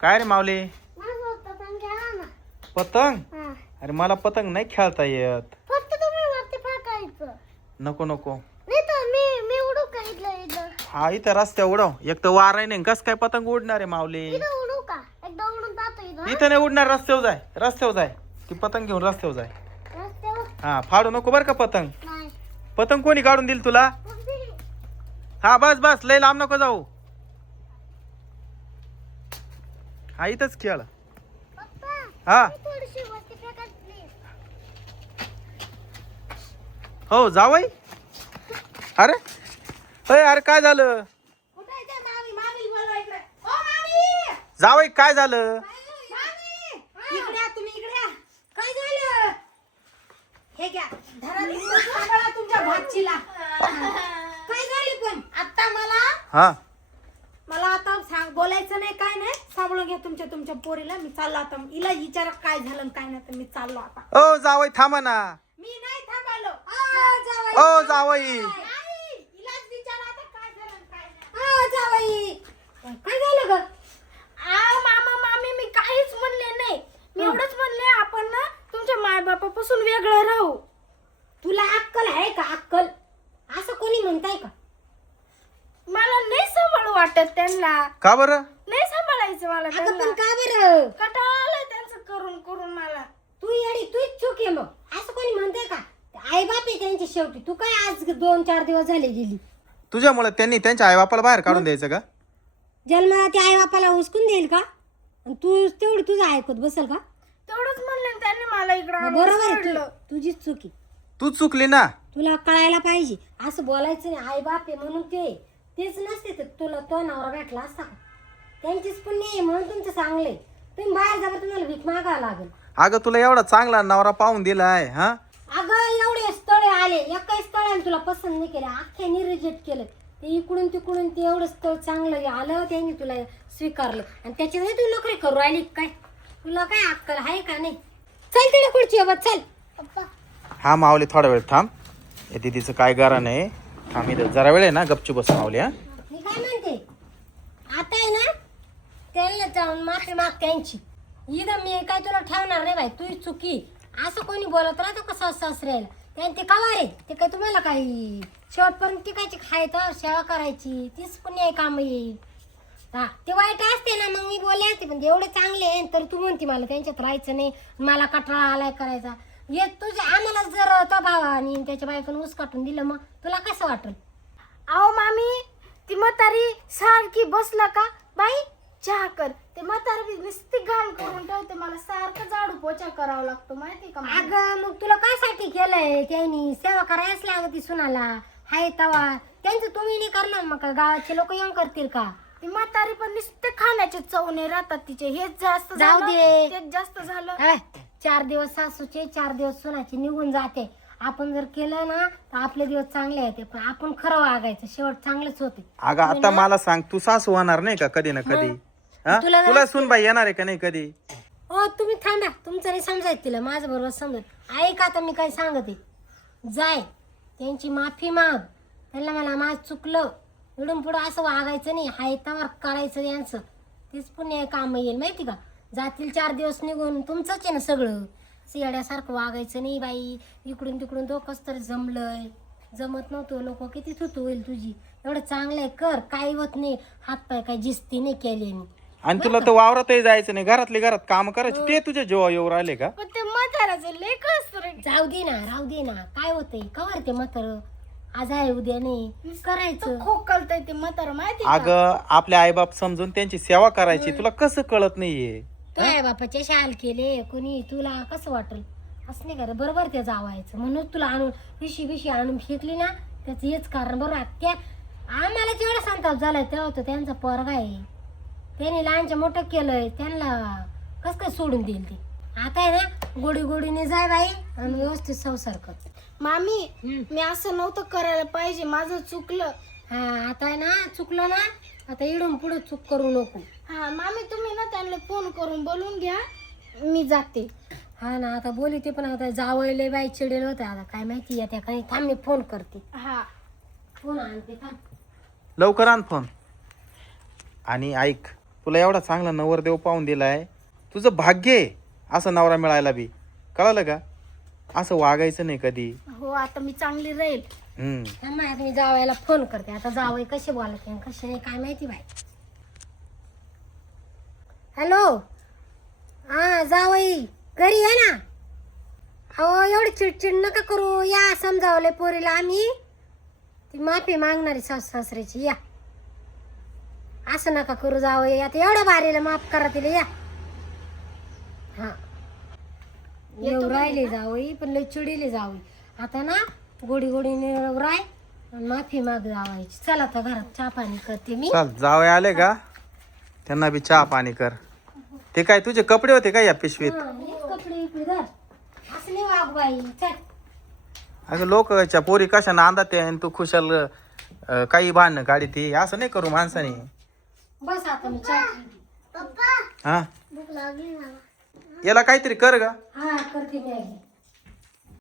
काय रे माऊली? माझं पतंग घ्या ना. पतंग? हा. अरे मला पतंग नाही खेळता येत. फक्त तुम्ही वरती फेकायचं. नको नको. नाही तर मी उडू का इथं? हा इथं रस्त्या उडव. एक तर वार आहे नाही, कस काय पतंग उडणार आहे माऊली? इथं उडू का? एकदा उडून जातो इथं. इथं नाही उडणार. रस्त्यावर जाय, रस्त्यावर जाय. ती पतंग घेऊन रस्त्यावर जाय. रस्त्यावर हा फाडू नको बर का पतंग. नाही. पतंग कोणी काढून दिल तुला? हा बस बस, लय लांब नको जाऊ. हा इथंच खेळ. पप्पा, हा मी थोडीशी वरती फेकायची प्लीज. हो जावई. अरे अरे काय झालं? कुठे आहे ते मामी? मामीला बोलवा इकडे. ओ मामी! जावई काय झालं? मामी! इकडे या, तुम्ही इकडे या. काय झालं? हे घ्या. धरा तुम्ही, सांभाळा तुमच्या भाचीला. काय झाली पण? आता हा मला आता सांग, बोलायचं नाही काय नाही. सांभाळून घ्या तुमच्या पोरीला. मी चाललो आता. हिला विचारा काय झालं आणि काय नाही, तर मी चाललो आता. ओ जावई थांबा ना. मी नाही थांबालो. ओ जावई. हिलाच विचारा आता काय झालं आणि काय नाही. जावई, काय झालं ग? मामा मामी मी काहीच म्हणले नाही. मी एवढंच म्हणले आपण ना तुमच्या मायबापापासून वेगळं राहू. तुला अक्कल आहे का? अक्कल असं कोणी म्हणताय का? मला नाही सांभाळू वाटत त्यांना. का बरं? नाही सांभाळायचं मला अगं पण त्यांना. का बरं? कंटाळा आलाय त्यांचं करून करून मला. तू येडी, तूच चूक आहे मग. असं कोणी म्हणते का? आई बाप आहे त्यांची शेवटी. तू काय आज 2-4 दिवस झाले गेली? तुझ्यामुळे त्यांनी त्यांच्या आई बापाला बाहेर काढून द्यायचं का? जन्माला त्या आई बापाला हुसकून देईल का? आणि तू तेवढी तुझं ऐकत बसेल का? तेवढंच म्हणले ना त्यांनी मला इकडं बरोबर आहे, सोडलं. तुझीच चूक आहे. तू चुकली ना. तुला कळायला पाहिजे. असं बोलायचं नाही. आई बाप आहे म्हणून तेच नसते तर तुला तो नवरा भेटला असता का? त्यांचीच पुण्य आहे म्हणून तुमचं चांगलंय. तुम्ही बाहेर जावा, तुम्हाला भीक मागावं लागेल. अगं तुला एवढा चांगला नवरा पाहून दिलाय. हा अगं एवढे स्थळ आले, एकाही स्थळाने तुला पसंत नाही केलं, अख्ख्याने रिजेक्ट केलं. ते इकडून तिकडून ते एवढं स्थळ चांगलं आलं, त्यांनी तुला स्वीकारलं आणि त्याच्यामध्ये तू नोकरी करू राहिली काय? तुला काय अक्कल आहे का नाही? चल तिकडे खुर्ची बस, चल. पप्पा, हा माऊली थोडा वेळ थांब. हे दीदीचं काय गारा नाही. थांब इथं जरा वेळ आहे ना, गपचूप बस माऊली. हा मी काय म्हणते, आता आहे ना त्यांना जाऊन माफी माग त्यांची. इथं मी काय तुला ठेवणार नाही बाई, तुझी चुकी. असं कोणी बोलत राहतो का सासऱ्याला? त्याने ते कवा रे, ते काय तुम्हाला काही शेवटपर्यंत टिकायची, खायचं सेवा करायची, तीच पुण्य काम येईल. हा ते वाईट असते ना, मग मी बोलले असते, पण एवढे चांगले आहे तर तू म्हणते मला त्यांच्यात राहायचं नाही, मला कटाळा आलाय करायचा. हे तुझ्या आम्हाला जर तो भावानी त्याच्या बायकोनं उसकाटून दिलं, मग तुला कसं वाटेल? अहो मामी ती म्हातारी सारखी बसला का बाई चहा कर. ते म्हातारी नुसती घाण करून ठेवते. मला सारखं झाडू पोछा करावा लागतो माहिती का मामी? अगं मग तुला काय साठी केलंय त्यांनी? सेवा करायच लागती सुनाला. हाय तवा त्यांचं तुम्ही नाही करणार, मग का गावाचे लोक येऊन करतील का? ती म्हातारी पण नुसते खाण्याचे चवणे राहतात तिचे. हेच जास्त जाऊ झालं, दे. तेच जास्त झालं. 4 दिवस सासूचे 4 दिवस सुनाचे निघून जाते. आपण जर केलं ना तर आपले दिवस चांगले येते, पण आपण खरं वागायचं, शेवट चांगलेच होते. अगं आता मला सांग, तू सासू होणार नाही का कधी ना कधी? हा तुला तुला सुनबाई येणार आहे का नाही कधी? हो तुम्ही थांबा, तुमचं नाही समजायचं तिला, माझं बरोबर समजत. ऐक आता मी काय सांगते, जाय त्यांची माफी माग. त्यांना मला माझं चुकलं, इडून पुढं असं वागायचं नाही, हाय तवर करायचं यांचं, तीच पुण्य काम येईल माहिती का? जातील 4 दिवस निघून, तुमचंच आहे ना सगळं. येड्यासारखं वागायचं नाही बाई. इकडून तिकडून डोकंच तर जमलंय, जमत नव्हतं. लोक किती थुतू होईल तुझी. एवढं चांगलं आहे, कर, काही होत नाही. हातपाय काही जिस्ती नाही केली. आणि तुला तर वावरातही जायचं नाही, घरातली घरात काम करायची, ते तुझ्या जीवा येऊ राहिले का? पण ते म्हाताराचं लय कसं रे. जाऊ दे ना, राहू दे ना, काय होतंय कवर ते म्हातार, आज आहे उद्या नाही, करायचं. खोकलतय ते म्हातारा माहिती का? अगं आपले आईबाप समजून त्यांची सेवा करायची, तुला कसं कळत नाहीये? तू आहे बापाचे शाल केले कोणी, तुला कसं वाटेल? असं नाही करा, बरोबर ते जावायचं. म्हणून तुला आणून पिशी आणून फेकली ना, त्याचं हेच कारण. बरोबर त्या आम्हाला जेवढा संताप झालाय तेव्हा तो त्यांचा पोरगा आहे, त्यांनी लहानच्या मोठं केलंय, त्यांना कसं काय सोडून देईल ते? आता आहे ना गोडी गोडीने जाय बाई आणि व्यवस्थित संसार कर. मामी मी असं नव्हतं करायला पाहिजे, माझं चुकलं. हा आता आहे ना, चुकलं ना, आता इडून पुढे चूक करू नको. हा मामी तुम्ही ना त्यांना फोन करून बोलून घ्या, मी जाते. हा ना आता बोली ते, पण आता जावयले बाई चिडेल होते. आता काय माहिती येत्या काही. थांब मी फोन करते, हा फोन आणते थांब. लवकर आण फोन. आणि ऐक, तुला एवढा चांगला नवरदेव पाहून दिलाय, तुझं भाग्य आहे असं नवरा मिळायला बी. कळालं का? असं वागायचं नाही कधी. हो आता मी चांगली राहील. थांबा, आता मी जावयाला फोन करते. आता जावई कसे बोलत आणि कसे नाही काय माहिती बाई. हॅलो, हा जावई घरी आहे ना? हो, एवढी चिडचिड नका करू. या समजावले पोरीला आम्ही. ती माफी मागणारी सासू सासऱ्याची. या, असं नका करू जावई. आता एवढ्या बारीला माफ करा तिला. या, हा येऊ राहिले जावई, पण लय चिडीले जावई. आता ना गोडी गोडीने राय आणि माफी माग जावायची. चला आता घरात चहा पाणी करते मी. चल, जावई आले का त्यांना बी चहा पाणी कर. ते काय तुझे कपडे होते का या पिशवीत? हा, हेच कपडे इकडे धर. असं नाही वाग बाई. चल, अगं लोकच्या पोरी कशा नांदात आहे आणि तू खुशाल काही भांडणं काढी ती. असं नाही करू माणसाने. बस आता मी चहा ठेवते. पप्पा हा, भूक लागली मला. याला काहीतरी कर ग. हा करते मॅगी.